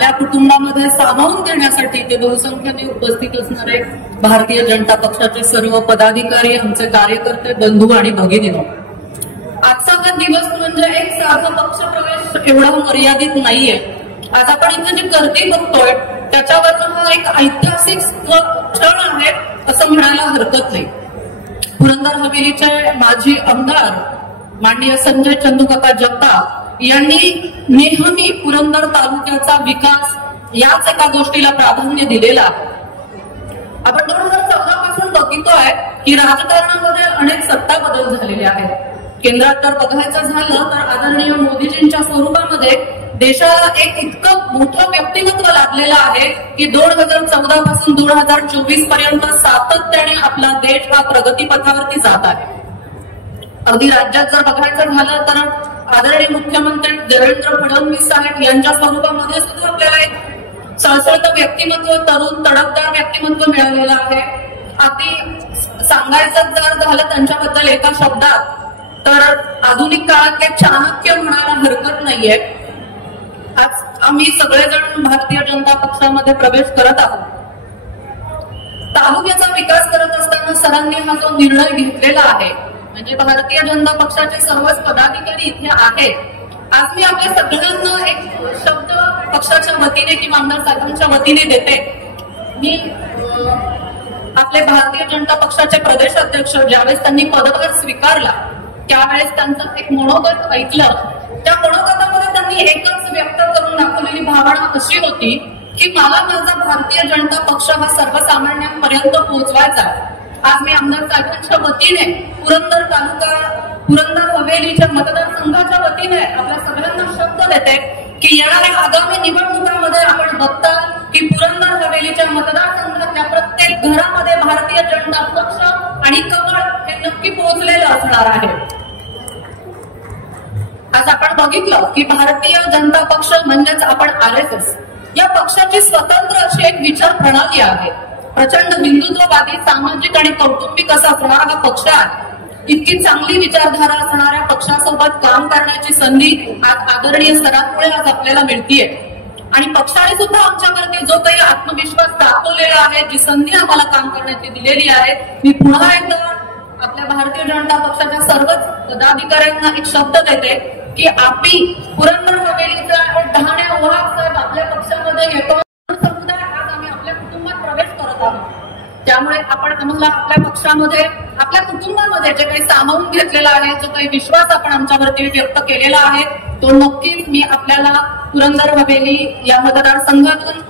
आपल्या कुटुंबामध्ये सामावून घेण्यासाठी ते बहुसंख्येने उपस्थित असणारे भारतीय जनता पक्षाचे सर्व पदाधिकारी, आमचे कार्यकर्ते, बंधू आणि भगिनीनो, आजचा हा दिवस म्हणजे एक साधा पक्षप्रवेश एवढा मर्यादित नाहीये. आज आपण इथे जी गर्दी बघतोय त्याच्यावरनं हा एक ऐतिहासिक क्षण आहे असं म्हणायला हरकत नाही. पुरंदर हवेलीचे माजी आमदार माननीय संजय चंदूकाका जगताप यांनी नेहमी पुरंदर तालुक्याचा विकास याच एका गोष्टीला प्राधान्य दिलेला आहे. आपण 2014 पासून बघतोय की राजकारणामध्ये अनेक सत्ता बदल झालेले आहेत. केंद्रात तर बघायचं झालं तर आदरणीय मोदीजींच्या स्वरूपामध्ये देशाला एक इतकं मोठं व्यक्तिमत्व लाभलेलं आहे की 2014 पासून 2024 पर्यंत सातत्याने आपला देश हा प्रगतीपथावरती जात आहे. अगदी राज्यात जर बघायचं झालं तर आदरणीय मुख्यमंत्री देवेंद्र फडणवीस साहेब यांच्या स्वरूपामध्ये सुद्धा आपल्याला एक सळसळतं व्यक्तिमत्व, तरुण तडफदार व्यक्तिमत्व मिळालेलं आहे. अगदी सांगायचं जर झालं त्यांच्याबद्दल एका शब्दात तर आधुनिक काळातले चाणक्य म्हणायला हरकत नाहीये. आज आम्ही सगळेजण भारतीय जनता पक्षामध्ये प्रवेश करत आहोत. तालुक्याचा विकास करत असताना सरांनी हा जो निर्णय घेतलेला आहे म्हणजे भारतीय जनता पक्षाचे सर्वच पदाधिकारी इथे आहेत. आज मी आपल्या सगळ्यांना एक शब्द पक्षाच्या वतीने किंवा आमदार साहेबांच्या वतीने देते. मी आपले भारतीय जनता पक्षाचे प्रदेश अध्यक्ष ज्यावेळेस त्यांनी पदभार स्वीकारला त्यावेळेस त्यांचं एक मनोगत ऐकलं. त्या मनोगतामध्ये त्यांनी एकच व्यक्त करून दाखवलेली भावना अशी होती की मला माझा भारतीय जनता पक्ष हा सर्वसामान्यांपर्यंत पोहोचवायचा. आज मी आमदार साहेबांच्या वतीने पुरंदर तालुका, पुरंदर हवेलीच्या मतदारसंघाच्या वतीने आपल्या सगळ्यांना शब्द देते की येणाऱ्या आगामी निवडणुकांमध्ये आपण बघता की पुरंदर हवेलीच्या मतदारसंघातल्या प्रत्येक घरामध्ये भारतीय जनता पक्ष आणि कमळ हे नक्की पोहोचलेलं असणार आहे. आज आपण बघितलं की भारतीय जनता पक्ष म्हणजेच आपण RSS या पक्षाची स्वतंत्र अशी एक विचार प्रणाली आहे. प्रचंड हिंदुत्ववादी, सामाजिक आणि कौटुंबिक असा असणारा हा पक्ष आहे. इतकी चांगली विचारधारा असणाऱ्या पक्षासोबत काम करण्याची संधी आज आदरणीय सरांमुळे आज आपल्याला मिळतीये. आणि पक्षाने सुद्धा आमच्यावरती जो काही आत्मविश्वास दाखवलेला आहे, जी संधी आम्हाला काम करण्याची दिलेली आहे, मी पुन्हा एकदा आपल्या भारतीय जनता पक्षाच्या सर्वच पदाधिकाऱ्यांना एक शब्द देते की आपली पुरंदर हवेलीचा डहाण्या ओहाळ साहेब आपल्या पक्षामध्ये येतो. समुदाय आज आम्ही आपल्या कुटुंबात प्रवेश करत आहोत. त्यामुळे आपण आम्हाला आपल्या पक्षामध्ये, आपल्या कुटुंबामध्ये जे काही सामावून घेतलेला आहे, जो काही विश्वास आपण आमच्यावरती व्यक्त केलेला आहे, तो नक्कीच मी आपल्याला पुरंदर हवेली या मतदारसंघातून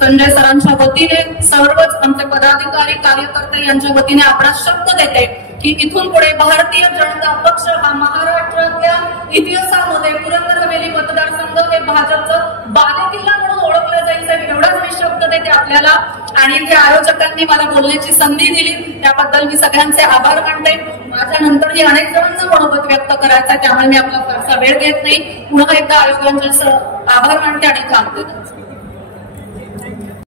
संजय सरांच्या वतीने, सर्वच आमचे पदाधिकारी, कार्यकर्ते यांच्या वतीने आपणास शब्द देते की इथून पुढे भारतीय जनता पक्ष हा महाराष्ट्रातल्या इतिहासामध्ये पुरंदर हवेली मतदारसंघ हे भाजपचं बालेकिल्ला म्हणून ओळखलं जाईल. एवढाच मी शब्द देते आपल्याला. आणि जे आयोजकांनी मला बोलण्याची संधी दिली त्याबद्दल मी सगळ्यांचे आभार मानते. माझ्या नंतरही अनेक जणांचं मनोगत व्यक्त करायचं आहे, त्यामुळे मी आपला फारसा वेळ घेत नाही. पुन्हा एकदा आयोगांचे आभार मानते आणि थांबते.